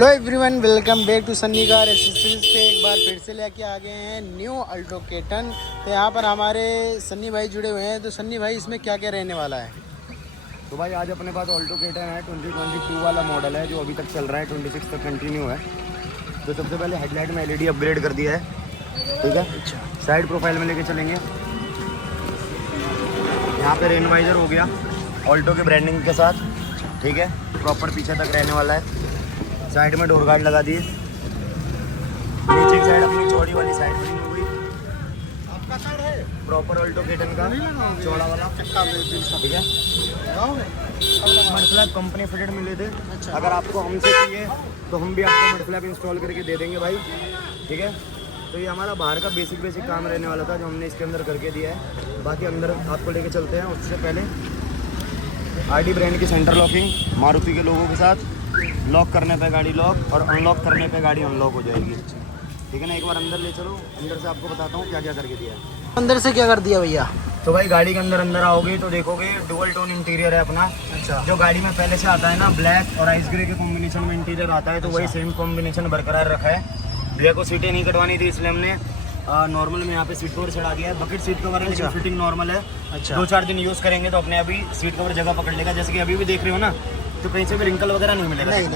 Hello everyone, welcome back to Sunny car accessories पे एक बार फिर से लेके आ गए हैं न्यू अल्टो K10। तो यहाँ पर हमारे सन्नी भाई जुड़े हुए हैं। तो सन्नी भाई, इसमें क्या क्या रहने वाला है? तो भाई आज अपने पास अल्टो K10 है, 2022 वाला मॉडल है जो अभी तक चल रहा है, 26 तक कंटिन्यू है। तो सबसे पहले हेडलाइट में LED अपग्रेड कर दिया है, ठीक है। अच्छा, साइड प्रोफाइल में लेके चलेंगे। यहाँ पे रेन वाइजर हो गया अल्टो के ब्रांडिंग के साथ, ठीक है, प्रॉपर पीछे तक रहने वाला है। साइड में डोर गार्ड लगा दिए। नीचे की साइड अपनी चौड़ी वाली साइड बनी हुई, आपका साइड है प्रॉपर अल्टो K10 का चौड़ा वाला, ठीक है। मडफ्लैप कंपनी फिटेड मिले थे। अच्छा। अगर आपको हमसे चाहिए तो हम भी आपको मडफ्लैप इंस्टॉल करके दे देंगे भाई, ठीक है। तो ये हमारा बाहर का बेसिक काम रहने वाला था जो हमने इसके अंदर करके दिया है। बाकी अंदर आपको लेके चलते हैं। उससे पहले RD ब्रांड की सेंटर लॉकिंग मारुति के लोगों के साथ, लॉक करने पे गाड़ी लॉक और अनलॉक करने पे गाड़ी अनलॉक हो जाएगी, ठीक है ना। एक बार अंदर ले चलो, अंदर से आपको बताता हूँ क्या क्या करके दिया है। अंदर से क्या कर दिया भैया? तो भाई गाड़ी के अंदर आओगे तो देखोगे डुअल टोन इंटीरियर है अपना। अच्छा, जो गाड़ी में पहले से आता है ना, ब्लैक और आइस ग्रे के कॉम्बिनेशन में इंटीरियर आता है, तो वही सेम कॉम्बिनेशन बरकरार रखा है। भैया को सीटें नहीं कटवानी थी, इसलिए हमने नॉर्मल में यहाँ पे सीट कवर चढ़ा दिया है। बकेट सीट कवर है, लेकिन फिटिंग नॉर्मल है। अच्छा। 2-4 दिन यूज़ करेंगे तो अपने अभी सीट कवर जगह पकड़ लेगा। जैसे कि अभी भी देख रहे हो ना, तो कहीं से भी रिंकल वगैरह नहीं मिलेगा। नहीं,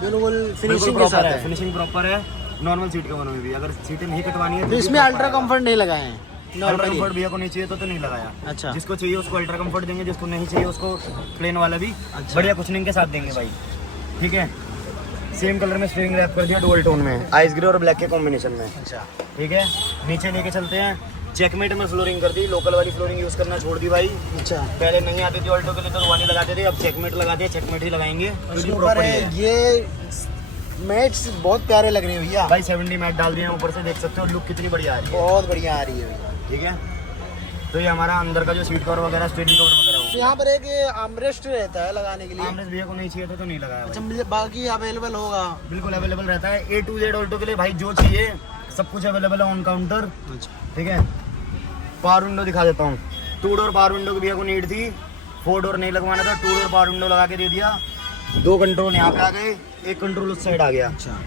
बिल्कुल फिनिशिंग के साथ है। फिनिशिंग प्रॉपर है। नॉर्मल सीट कवर में भी अगर सीटें नहीं कटवानी है तो इसमें अल्ट्रा कंफर्ट नहीं लगाए हैं? अल्ट्रा कंफर्ट भैया को नहीं चाहिए तो नहीं लगाया। अच्छा, जिसको चाहिए उसको अल्ट्रा कंफर्ट देंगे, जिसको नहीं चाहिए उसको प्लेन वाला भी बढ़िया कुशनिंग के साथ देंगे भाई, ठीक है। सेम कलर में स्टीयरिंग रैप कर दिया डुअल टोन में, आइस ग्रे और ब्लैक के कॉम्बिनेशन में। अच्छा, ठीक है। नीचे लेके चलते हैं। चेकमेट में फ्लोरिंग कर दी, लोकल वाली फ्लोरिंग यूज करना छोड़ दी भाई। अच्छा। पहले नहीं आती थी ऑल्टो के लिए तो वाली लगाते थे, अब चेकमेट लगाते हैं, चेकमेट ही लगाएंगे। उसके ऊपर ये मैट्स बहुत प्यारे लग रहे हैं भैया। भाई 70 मैट डाल दिए ऊपर से, देख सकते हो लुक कितनी बढ़िया आ रही है। बहुत बढ़िया आ रही है भैया, ठीक है। तो ये हमारा अंदर का जो सीट कवर वगैरह, स्टीयरिंग कवर वगैरह तो यहाँ पर एक आर्मरेस्ट रहता है लगाने के लिए। आर्मरेस्ट भैया को नहीं चाहिए तो नहीं लगाया। अच्छा, बाकी अवेलेबल होगा? बिल्कुल अवेलेबल रहता है। A to Z ऑल्टो के लिए भाई जो चाहिए सब कुछ अवेलेबल है ऑन काउंटर, ठीक है। पावर विंडो दिखा देता हूँ। 2 डोर पावर विंडो की भैया को नीड थी, 4 डोर नहीं लगवाना था, 2 डोर पावर विंडो लगा के दे दिया। 2 कंट्रोल यहाँ पे आ गए, 1 कंट्रोल उस साइड आ गया। अच्छा,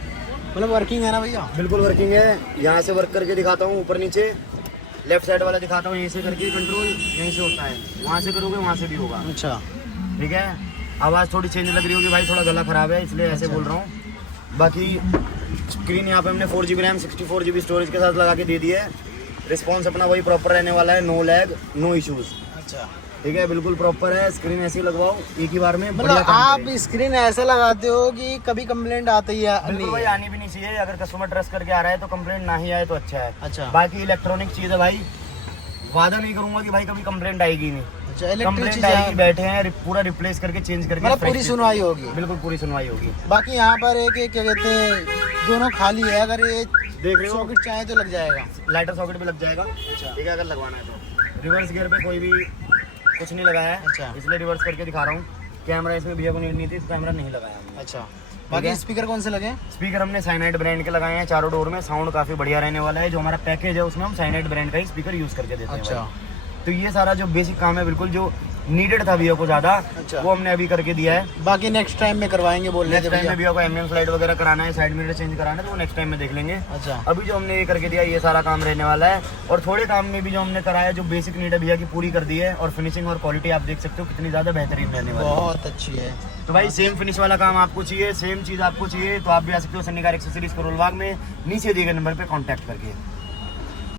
मतलब वर्किंग है ना भैया? बिल्कुल वर्किंग है। यहाँ से वर्क करके दिखाता हूँ, ऊपर नीचे लेफ्ट साइड वाला दिखाता हूँ। यहीं से करके कंट्रोल यहीं से होता है, वहाँ से करोगे वहाँ से भी होगा। अच्छा, ठीक है। आवाज़ थोड़ी चेंज लग रही होगी भाई, थोड़ा गला खराब है इसलिए ऐसे बोल रहा हूँ। बाकी स्क्रीन यहाँ पे हमने 4GB रैम 64GB स्टोरेज के साथ लगा के दे दी है। रिस्पॉन्स अपना वही प्रॉपर रहने वाला है, नो लैग नो इश्यूज। अच्छा, ठीक है, बिल्कुल प्रॉपर है। स्क्रीन ऐसी लगवाओ एक ही बार में, मतलब आप स्क्रीन ऐसा लगाते हो कि कभी कंप्लेंट आती है? बिल्कुल भाई, आनी भी नहीं चाहिए। अगर कस्टमर ट्रस्ट करके आ रहा है तो कंप्लेंट ना ही आए तो अच्छा है। अच्छा, बाकी इलेक्ट्रॉनिक चीज़ है भाई, वादा नहीं करूंगा कि भाई कभी कंप्लेंट आएगी नहीं। अच्छा, इलेक्ट्रिक कंप्लेंट चीज़ आएगी, बैठे हैं पूरा रिप्लेस करके चेंज करके, मतलब पूरी सुनवाई होगी? बिल्कुल पूरी सुनवाई होगी। बाकी यहाँ पर एक क्या कहते हैं, दोनों खाली है, अगर ये देख रहे हो सॉकेट चाहे तो लग जाएगा। लाइटर सॉकेट भी लग जाएगा, ठीक है, अगर लगवाना है तो। रिवर्स गियर पे कोई भी कुछ नहीं लगाया है, अच्छा, इसलिए रिवर्स करके दिखा रहा हूँ। कैमरा इसमें भैया को नीड नहीं थी, कैमरा नहीं लगाया हमने। अच्छा, बाकी स्पीकर कौन से लगे? स्पीकर हमने साइनाइड ब्रांड के लगाए हैं चारों डोर में। साउंड काफी बढ़िया रहने वाला है। जो हमारा पैकेज है उसमें हम साइनाइड ब्रांड का ही स्पीकर यूज करके देते हैं। अच्छा, तो ये सारा जो बेसिक काम है, बिल्कुल जो नीडेड था भैया को ज्यादा, अच्छा, वो हमने अभी करके दिया है। बाकी नेक्स्ट टाइम में करवाएंगे बोल रहे थे नेक्स्ट टाइम में भैया। भैया को एम्बियंस लाइट वगैरह कराना है, साइड मिरर चेंज कराना है, तो वो नेक्स्ट टाइम में देख लेंगे। अच्छा, अभी जो हमने ये करके दिया, ये सारा काम रहने वाला है। और थोड़े काम में भी जो हमने कराया, जो बेसिक नीड है भैया की पूरी कर दी है। और फिनिशिंग और क्वालिटी आप देख सकते हो कितनी ज्यादा बेहतरीन रहने वाली है। बहुत अच्छी है। तो भाई सेम फिनिश वाला काम आपको चाहिए, सेम चीज आपको चाहिए, तो आप भी आ सकते हो सन्नी कार एक्सेसरीज करोल बाग में, नीचे दिए गए नंबर पे कांटेक्ट करके।